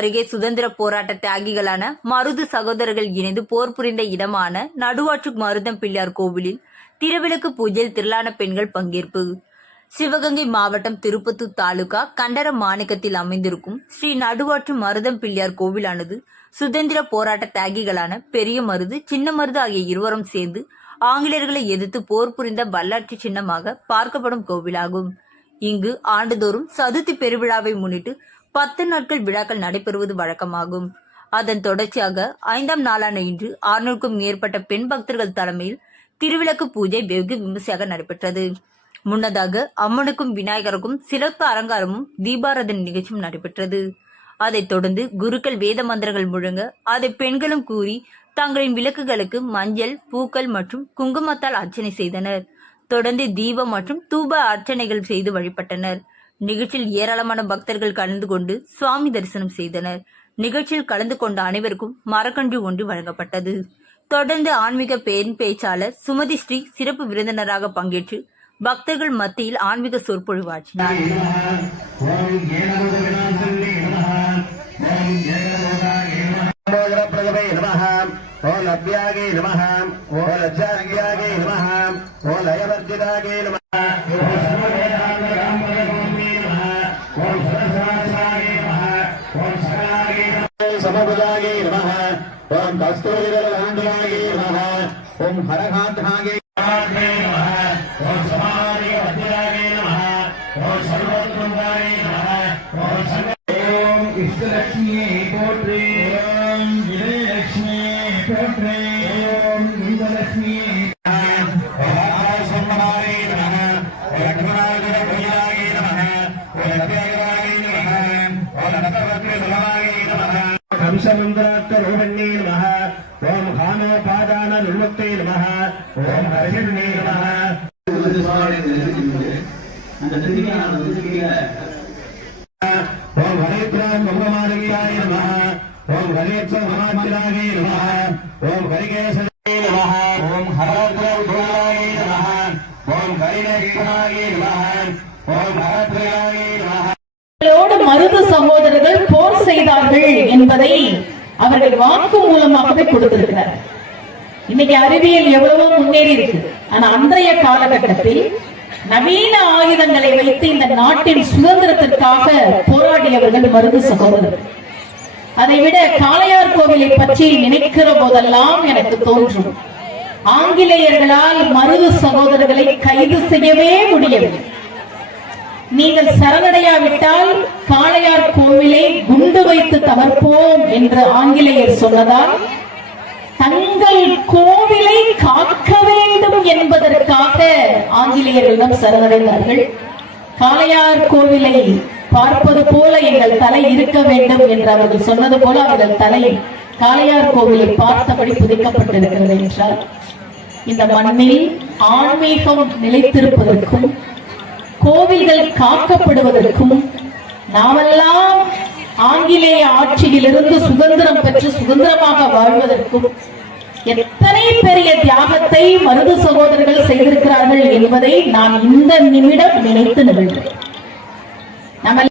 அருகே சுதந்திர போராட்ட தியாகிகளான மருது சகோதரர்கள் இணைந்து போர் புரிந்த இடமான நடுவாற்று மருதம் பிள்ளையார் கோவிலில் திருவிளக்கு பூஜையில் திரளான பெண்கள் பங்கேற்பு. சிவகங்கை மாவட்டம் திருப்பத்தூர் தாலுகா கண்டரம் மாணிக்கத்தில் அமைந்திருக்கும் ஸ்ரீ நடுவாற்று மருதம் பிள்ளையார் கோவிலானது சுதந்திர போராட்ட தியாகிகளான பெரிய மருது சின்ன மருது ஆகிய இருவரும் சேர்ந்து ஆங்கிலேயர்களை எதிர்த்து போர் புரிந்த வரலாற்று சின்னமாக பார்க்கப்படும் கோவிலாகும். இங்கு ஆண்டுதோறும் சதுர்த்தி பெருவிழாவை முன்னிட்டு 10 நாட்கள் விழாக்கள் நடைபெறுவது வழக்கமாகும். அதன் தொடர்ச்சியாக 5ஆம் நாளான இன்று 600க்கும் மேற்பட்ட பெண் பக்தர்கள் தலைமையில் திருவிளக்கு பூஜை வெகு விமர்சையாக நடைபெற்றது. முன்னதாக அம்மனுக்கும் விநாயகருக்கும் சிறப்பு அலங்காரமும் தீபாராதனை நிகழ்ச்சியும் நடைபெற்றது. அதைத் தொடர்ந்து குருக்கள் வேத மந்திரங்கள் முழங்க அதை பெண்களும் கூறி தங்களின் விளக்குகளுக்கு மஞ்சள், பூக்கள் மற்றும் குங்குமத்தால் அர்ச்சனை செய்தனர். தொடர்ந்து தீபம் மற்றும் தூப அர்ச்சனைகள் செய்து வழிபட்டனர். நிகழ்ச்சியில் ஏராளமான பக்தர்கள் கலந்து கொண்டு சுவாமி தரிசனம் செய்தனர். நிகழ்ச்சியில் கலந்து கொண்ட அனைவருக்கும் மரக்கன்று ஒன்று வழங்கப்பட்டது. தொடர்ந்து ஆன்மீக பெண் பேச்சாளர் சுமதி ஸ்ரீ சிறப்பு விருந்தினராக பங்கேற்று பக்தர்கள் மத்தியில் ஆன்மீக சொற்பொழிவாற்றினார். ஓம் அவ்யாகே நமஹ ஓம் லஜ்ஜார்யாகே நமஹ ஓம் லயவர்ஜிதாகே நமஹ ஓம் சர்வவேதாந்தகாம்பரகோமே நமஹ ஓம் சரஸ்வதாயே நமஹ ஓம் சகலாயே நமஹ சமபுஜாயே நமஹ ஓம் கஸ்தூரிதரகாண்டலாயே நமஹ ஓம் ஹரகாத்ஹாயே நமஹ ஓம் சமாயே வஜ்ராயே நமஹ ஓம் சர்வோத்மங்காயே நமஹ ஓம் ஓம் இஷ்டலக்ஷ்மியே போற்றி ஓம் விஜயலக்ஷ்மி ஓம் இந்தலக்ஷ்மி சோமனாயே நமஹ ஓம் லக்ஷ்மணாய பிரியாயே நமஹ ஓம் லக்ஷ்மணாய நமஹ ஓம் லக்ஷ்மணாய நமஹ ஹம்சமந்திராத்த ரூபண்யே நமஹ ஓம் ஹானோபாதான நிர்முக்தே நமஹ ஓம் ஹரிஷண்யே நமஹ ஓம் ஹரேத்ராம் மங்கமாலகியாய நமஹ ஓம் ஹரேத்ர மகாத்ராயே நமஹ ஓம் ஹரிகேசனே நமஹ ஓம் ஹரத்ரம் பூராயே நமஹ ஓம் ஹரிநேக்ஷனாயே நமஹ ஓம் ஹரத்ரயாயே நமஹ. மருது சகோதரர்கள் போர் செய்தார்கள் என்பதை அவர்கள் வாக்கு மூலமாகவே கொடுத்திருக்கிறார். இன்னைக்கு அறிவியல் எவ்வளவோ முன்னேறி இருக்கு. ஆனா அன்றைய காலகட்டத்தில் நவீன ஆயுதங்களை வைத்து இந்த நாட்டின் சுதந்திரத்திற்காக போராடியவர்கள் மருது சகோதரர்கள். அதைவிட காளையார் கோவிலை பற்றி நினைக்கிற போதெல்லாம் எனக்கு தோன்றும், ஆங்கிலேயர்களால் மருது சகோதரர்களை கைது செய்யவே முடியவில்லை. நீங்கள் சரணடையாவிட்டால் காளையார் கோவிலை குண்டு வைத்து தகர்ப்போம் என்று ஆங்கிலேயர் சொன்னதால் தங்கள் கோவிலை காக்க வேண்டும் என்பதற்காக ஆங்கிலேயர்களிடம் சரணடைந்தார்கள். காளையார் கோவிலை பார்ப்பது போல எங்கள் தலை இருக்க வேண்டும் என்று அவர்கள் சொன்னது போல அவர்கள் தலை காளையார் கோவிலை பார்த்தபடி புதைக்கப்பட்டிருக்கிறது என்றால் இந்த மண்ணில் ஆன்மீகம் நிலைத்திருப்பதற்கும் கோவில்கள் காக்கப்படுவதற்கும் நாமெல்லாம் ஆங்கிலேய ஆட்சியிலிருந்து சுதந்திரம் பெற்று சுதந்திரமாக வாழ்வதற்கும் எத்தனை பெரிய தியாகத்தை மருது சகோதரர்கள் செய்திருக்கிறார்கள் என்பதை நான் இந்த நிமிடம் நினைத்து நிகழ்கிறேன்.